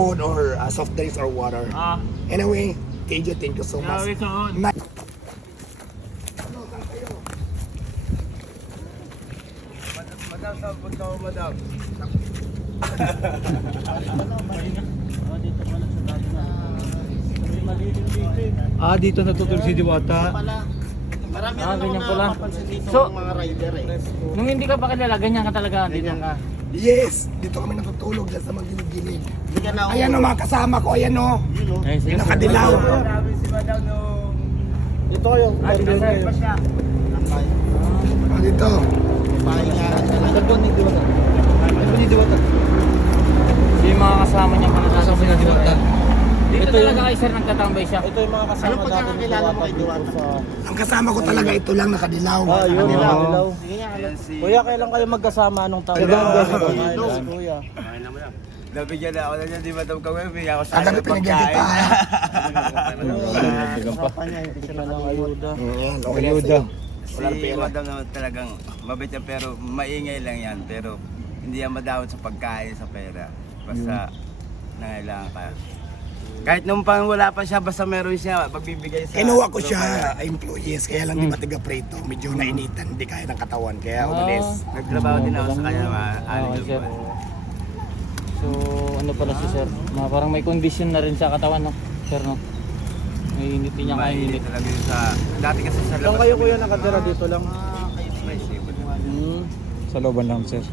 food or soft drinks or water. Anyway, KJ, thank you so much. Madam, saan punta mo, madam? Dito natutulog si Diwata. Marami na ganyan ako pala. napapansin dito So, ng mga rider eh. Nung hindi ka pa kilala, ganyan ka talaga. Dito ka. Yes, dito kami natutulog dyan sa magilid-gilid. Hindi ka na Ayan o mga kasama ko, ayan o. Ay, sige. Yung nakadilaw. Sabi si madam nung... Ito yung Dito sir. Dito. pahingahan ka lang. Cellphone ni Diwata. Cellphone ni Diwata. Yung mga kasama niya pala nasa Kasama ni Diwata. Dito talaga kay sir nagtatambay siya. Ito yung mga kasama Anong pagkakakilala mo kay Diwata? Ang kasama ko talaga ito lang nakadilaw. Yun. Dilaw. Dilaw. Sige nga, Ayan si... Kuya, kailan kayo magkasama? Anong taon? Kuya. Nabigyan na ako na niya, di madam kami. Bigyan ako sa Ang gabi pinagyan kita. Papa niya, hindi siya lang ayuda. Ayan, okay na Ayuda. sa'yo. Si madam naman talagang mabait niya pero maingay lang yan. Pero hindi yan madawat sa pagkain, sa pera. Basta nangailangan ka. Kahit nung pang wala pa siya, basta meron siya, pagbibigay sa... Kinuha ko siya employees, kaya lang di matiga preto. Medyo nainitan, hindi kaya ng katawan, kaya umalis. Nagtrabaho din ako sa kanya, Okay, sir. pa. So, ano pala si sir? Parang may condition na rin sa katawan, no? Sir, no? May init niya kaya Mainit init. talaga yun sa... Dati kasi sa Saan labas. kayo kuya nakatira dito lang? May sipon. Sa looban lang sir.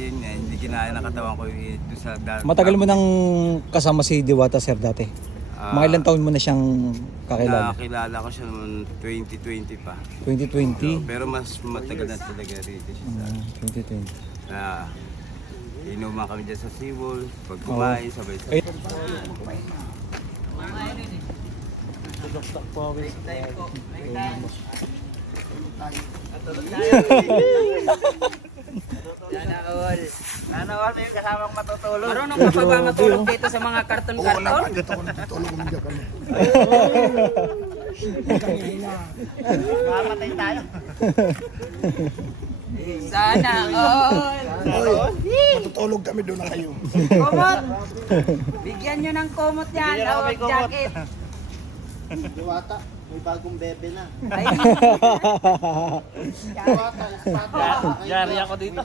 Yun nga, hindi kinaya ng katawan ko doon sa... Matagal mo nang kasama si Diwata sir dati? Mga ilang taon mo na siyang kakilala? Nakakilala ko siya noong 2020 pa. 2020? Pero mas matagal na talaga rito siya sa... 2020. Na inuman kami dyan sa Seawall, pag kumain, sabay-sabay. Ay. Ano may kasamang matutulog? Marunong ka pa ba matulog dito sa mga Oo karton-karton? naman, dito ako natutulog ng diyan kami. Mamatay tayo. Sana all! Oy, matutulog kami doon na kayo. Komot! Bigyan nyo ng komot yan, o jacket. Diwata, may bagong bebe na. Ay, Diwata, espada. yari ako dito.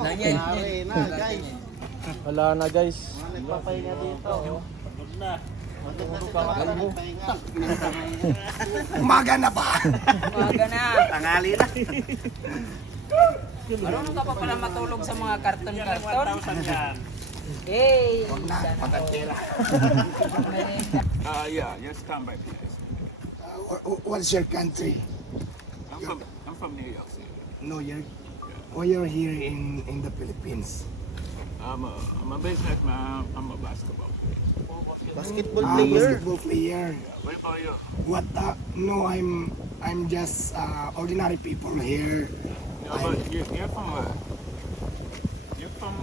Nangyari na, guys. Wala na guys. Nagpapahinga dito. Pagod na. Umaga na ba? Umaga na. Tangali na. Marunong ka pa pala matulog sa mga karton-karton? Hey! Huwag na, patagkira. Yeah, just standby, please. What's your country? I'm from New York City. No, you're here in the Philippines. I'm a businessman. I'm a basketball. Basketball player. Basketball player. What about you? What? No, I'm just ordinary people here. No, but you're from where? You're from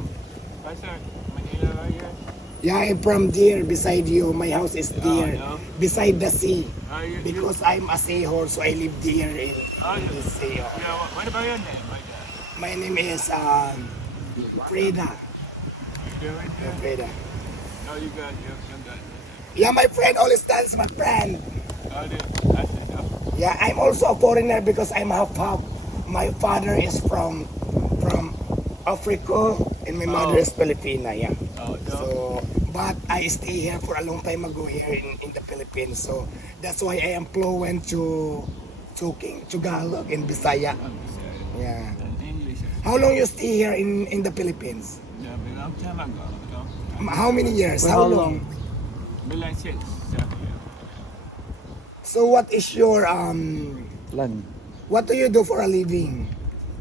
Manila, right here? Yeah, I'm from there beside you. My house is there, no. beside the sea. Because Because I'm a seahorse, so I live there in the sea. yeah. What about your name, my God? My name is Freda. You're right there. Freda. No, you got. Yeah, my friend always stands my friend. I said no. Yeah, I'm also a foreigner because I'm half. My father is from Africa and my mother is Filipina. Yeah. Oh, no. So, but I stay here for a long time ago here in the Philippines. So that's why I am fluent to Tagalog and Bisaya. Yeah. And English. How long you stay here in the Philippines? Yeah, but long time ago. How many years? How long? But like 6, 7 years. So what is your Plan. what do you do for a living?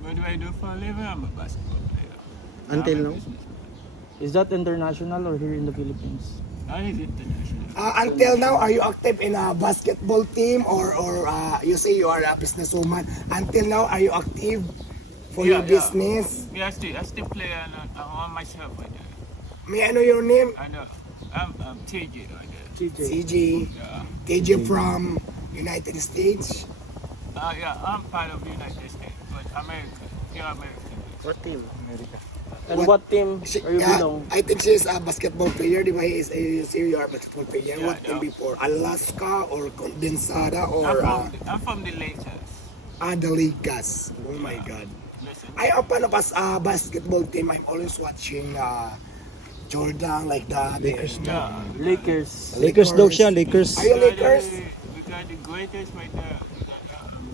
What do I do for a living? I'm a basketball player. Until I'm a now? businessman. Is that international or here in the Philippines? I is international. Until now, are you active in a basketball team or you say you are a businesswoman? Until now, are you active for your Yeah. business? Yeah, I still play on myself right there. May I know your name? I know. I'm TJ right there. CJ. Yeah. KJ from United States. Yeah, I'm part of the United States, but American. Yeah, American. What team? America. And what team She, are you belong? I think she's a basketball player, di ba? You are a basketball player. Yeah, What team yeah. before? Alaska or Condensada or I'm from the Lakers. the Lakers? Oh my God. Listen. I open up as a basketball team. I'm always watching Jordan like that. Lakers. Yeah. Lakers. Lakers daw siya, Lakers. Are you Lakers? We got the greatest right there. We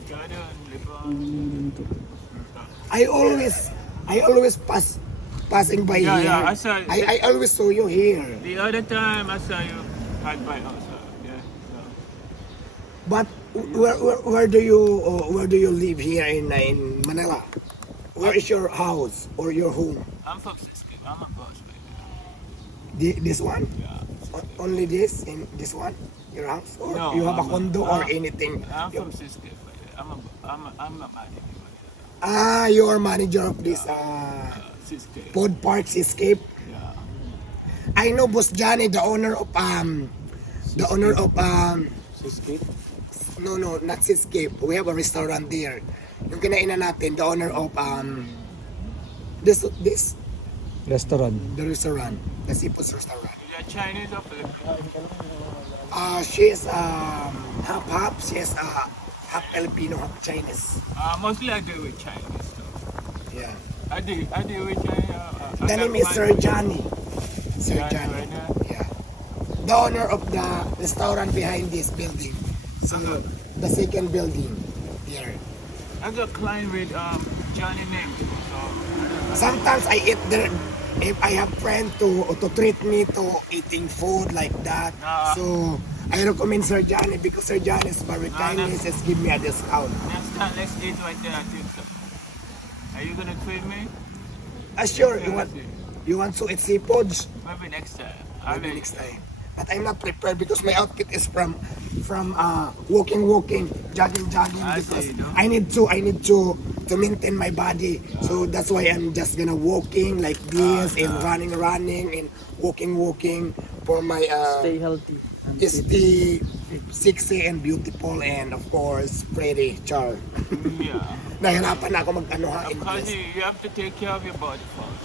got Jordan, LeBron. I always passing by Yeah, here. yeah, I saw- I always saw you here. The other time I saw you had by also. Yeah. So. But where do you live here in Manila? Where is your house or your home? I'm from Cisco. I'm a boss right This one? Yeah. Only this in this one? Your house? Or No, you have a I'm condo or anything? I'm from Cisco. I'm a manager. You are manager of this Cisco. Pod Park Escape. Yeah. I know Boss Johnny, the owner of no, not Seascape. We have a restaurant there. Yung kinainan natin, the owner of this Restaurant. the restaurant, the seafood restaurant. You're Chinese or Filipino? She is half. She is half Filipino, half Chinese. Mostly I do with Chinese. So. Yeah. I do with Chinese. The name is Sir Johnny. Sir Johnny Johnny. right now? Yeah. The owner of the restaurant behind this building. So the second building here. I got client with Johnny name. So Sometimes I eat there if I have friend to treat me to eating food like that. So I recommend Sir Johnny because Sir Johnny is very kind. He says give me a discount. next time let's eat right there at TikTok. Are you gonna treat me? Sure, Yeah, you want to eat seafoods? maybe next time. Maybe next time. But I'm not prepared because my outfit is from walking, jogging I because see, no? I need to maintain my body. So that's why I'm just gonna walking like this and running and walking for my Stay healthy. is the sexy and beautiful and of course pretty char. Yeah. Nahirapan na ako mag-ano ha Of course, English. you have to take care of your body first.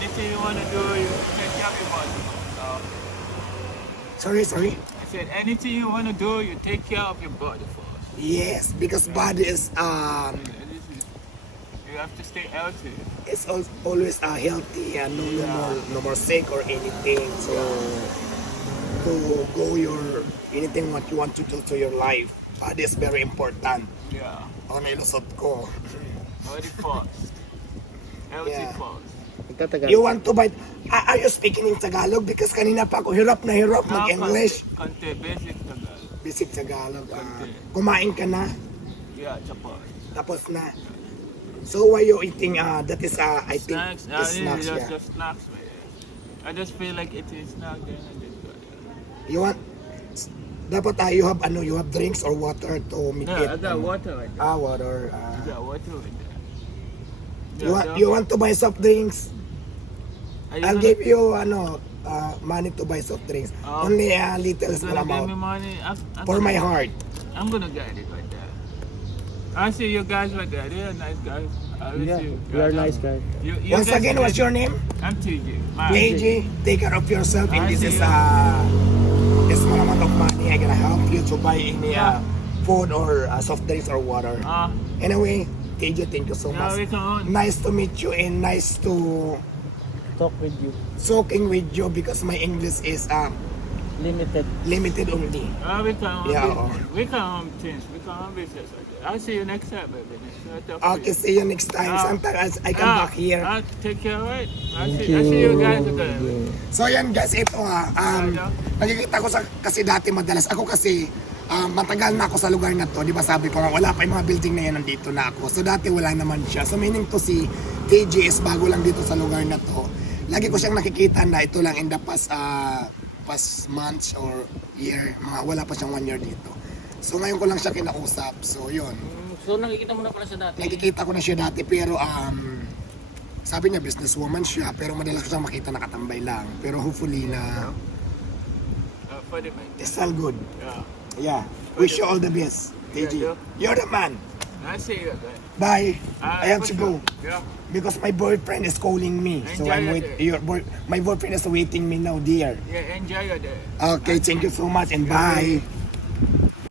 Anything you wanna do, you take care of your body first. Sorry. I said anything you wanna do, you take care of your body first. Yes, because body is You have to stay healthy. it's always healthy and no more sick or anything. So to go your anything what you want to do to your life. Body is very important. Yeah. Ako na ilusot ko. Body first. Healthy Yeah. first. You want to bite? Are you speaking in Tagalog? Because kanina pa ako hirap mag-English. Conte, basic Tagalog. Basic Tagalog. Kumain ka na? Yeah, chapos. Tapos na. So why you eating? That is I think Snacks. is snacks. Just Yeah. just snacks, man. I just feel like eating snack then I just go there. You want? Dapat you have drinks or water to meet Yeah, I it. got water right there. Water. I got water right there. You want to buy soft drinks? Are you I'll gonna- give you money to buy soft drinks. Only a little you small gonna give me amount money? I'm for gonna- my heart. I'm gonna get it right there. I see you guys right there. They're nice guys. I will Yeah, see you. we are nice guys. You Once guys again, are what's your name? I'm TJ. AJ. Take care of yourself, and I this see is you. a small amount of money. I'm gonna help you to buy any Yeah. food or soft drinks or water. Anyway, TJ, thank you so Yeah, much. we can. Nice to meet you and nice to Talk with you. talking with you because my English is Limited. limited only. We can. Yeah, We can change. We can business right there. I'll see you next time, baby. Okay, see you next time. Sometimes I come back here. Take care, right? I Thank see you guys you. again. So yan guys, ito nakikita ko kasi dati madalas ako kasi matagal na ako sa lugar na to, di ba sabi ko nga wala pa yung mga building na yan, nandito na ako. So dati wala naman siya. So meaning to si TGS bago lang dito sa lugar na to. Lagi ko siyang nakikita na ito lang in the past months or year, wala pa siyang 1 year dito. So ngayon ko lang siya kinausap. So yun. So nakikita mo na pala siya dati. Nakikita ko na siya dati pero sabi niya businesswoman siya pero madalas ko siyang makita nakatambay lang. Pero hopefully na For the man. it's all good. Yeah. Yeah. Wish you all the best, TG. Yeah, You're the man. I see you there. Bye. I have to go. Yeah. Because my boyfriend is calling me. So Enjoy I'm your wait. day. My boyfriend is waiting me now, dear. Yeah, enjoy your day. Okay, thank you so much and bye.